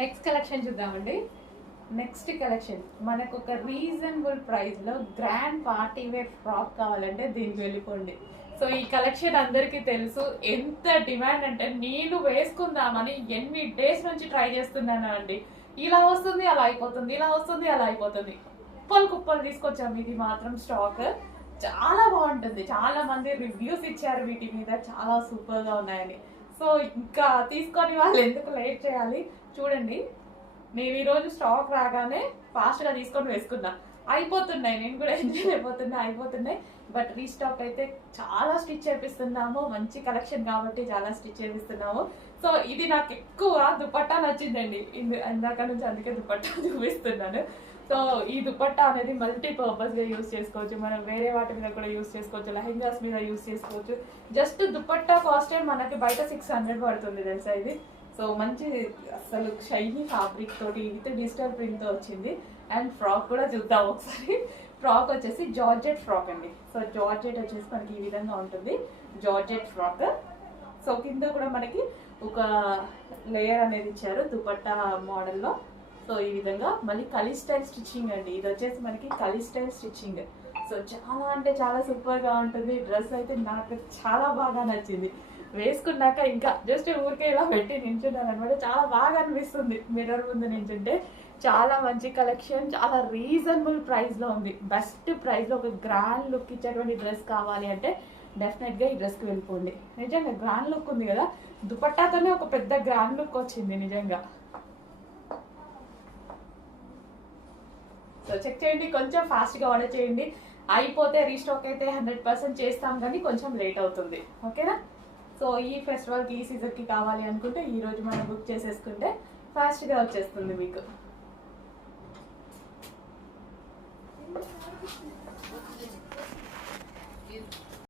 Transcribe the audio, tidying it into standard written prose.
Next collection చూద్దామండి. Next collection మనకు ఒక రీజనబుల్ ప్రైస్ లో గ్రాండ్ పార్టీ వేర్ ఫ్రాక్ కావాలంటే దీనికి వెళ్ళిపోండి. సో ఈ కలెక్షన్ అందరికీ తెలుసు, ఎంత డిమాండ్ అంటే నేను వేసుకుందామని ఎన్ని డేస్ నుంచి ట్రై చేస్తున్నాను అండి. ఇలా వస్తుంది అలా అయిపోతుంది, ఇలా వస్తుంది అలా అయిపోతుంది. కుప్పలు కుప్పలు తీసుకొచ్చాము. ఇది మాత్రం స్టాక్ చాలా బాగుంటుంది. చాలా మంది రివ్యూస్ ఇచ్చారు వీటి మీద, చాలా సూపర్ గా ఉన్నాయని. సో ఇంకా తీసుకొని వాళ్ళు ఎందుకు లేట్ చేయాలి, చూడండి. నేను ఈరోజు స్టాక్ రాగానే ఫాస్ట్గా తీసుకొని వేసుకున్నా. అయిపోతున్నాయి, నేను కూడా ఎంజాయ్ అయిపోతున్నాయి. బట్ రీస్టాక్ అయితే చాలా స్టిచ్ చేపిస్తున్నాము. మంచి కలెక్షన్ కాబట్టి చాలా స్టిచ్ చేపిస్తున్నాము. సో ఇది నాకు ఎక్కువ దుపట్టా నచ్చిందండి ఇందాక నుంచి, అందుకే దుపట్టా చూపిస్తున్నాను. సో ఈ దుపట్టా అనేది మల్టీపర్పస్గా యూస్ చేసుకోవచ్చు. మనం వేరే వాటి మీద కూడా యూస్ చేసుకోవచ్చు, లెహెంగాస్ మీద యూస్ చేసుకోవచ్చు. జస్ట్ దుపట్టా కాస్టే మనకి బయట 600 పడుతుంది తెలుసా ఇది. సో మంచి అసలు షైనీ ఫ్యాబ్రిక్ తోటి విత్ డిజిటల్ ప్రింట్ తో వచ్చింది. అండ్ ఫ్రాక్ కూడా చూద్దాం ఒకసారి. ఫ్రాక్ వచ్చేసి జార్జెట్ ఫ్రాక్ అండి. సో జార్జెట్ వచ్చేసి మనకి ఈ విధంగా ఉంటుంది, జార్జెట్ ఫ్రాక్. సో కింద కూడా మనకి ఒక లేయర్ అనేది ఇచ్చారు దుపట్టా మోడల్లో. సో ఈ విధంగా మళ్ళీ కలీ స్టైల్ స్టిచ్చింగ్ అండి. ఇది వచ్చేసి మనకి కలీ స్టైల్ స్టిచ్చింగ్. సో చాలా అంటే చాలా సూపర్ గా ఉంటుంది. డ్రెస్ అయితే నాకు చాలా బాగా నచ్చింది. వేసుకున్నాక ఇంకా జస్ట్ ఊరికే ఇలా పెట్టి నించున్నాను అనమాట. చాలా బాగా అనిపిస్తుంది మిర్రర్ ముందు నించుంటే. చాలా మంచి కలెక్షన్, చాలా రీజనబుల్ ప్రైస్ లో ఉంది. బెస్ట్ ప్రైస్ లో ఒక గ్రాండ్ లుక్ ఇచ్చేటువంటి డ్రెస్ కావాలి అంటే డెఫినెట్ గా ఈ డ్రెస్ కి వెళ్ళిపోండి. నిజంగా గ్రాండ్ లుక్ ఉంది కదా, దుపట్టాతోనే ఒక పెద్ద గ్రాండ్ లుక్ వచ్చింది నిజంగా. సో చెక్ చేయండి, కొంచెం ఫాస్ట్గా ఆర్డర్ చేయండి. అయిపోతే రీస్టాక్ అయితే 100% చేస్తాం, కానీ కొంచెం లేట్ అవుతుంది. ఓకేనా? సో ఈ ఫెస్టివల్కి ఈ సీజన్కి కావాలి అనుకుంటే ఈరోజు మనం బుక్ చేసేసుకుంటే ఫాస్ట్గా వచ్చేస్తుంది మీకు.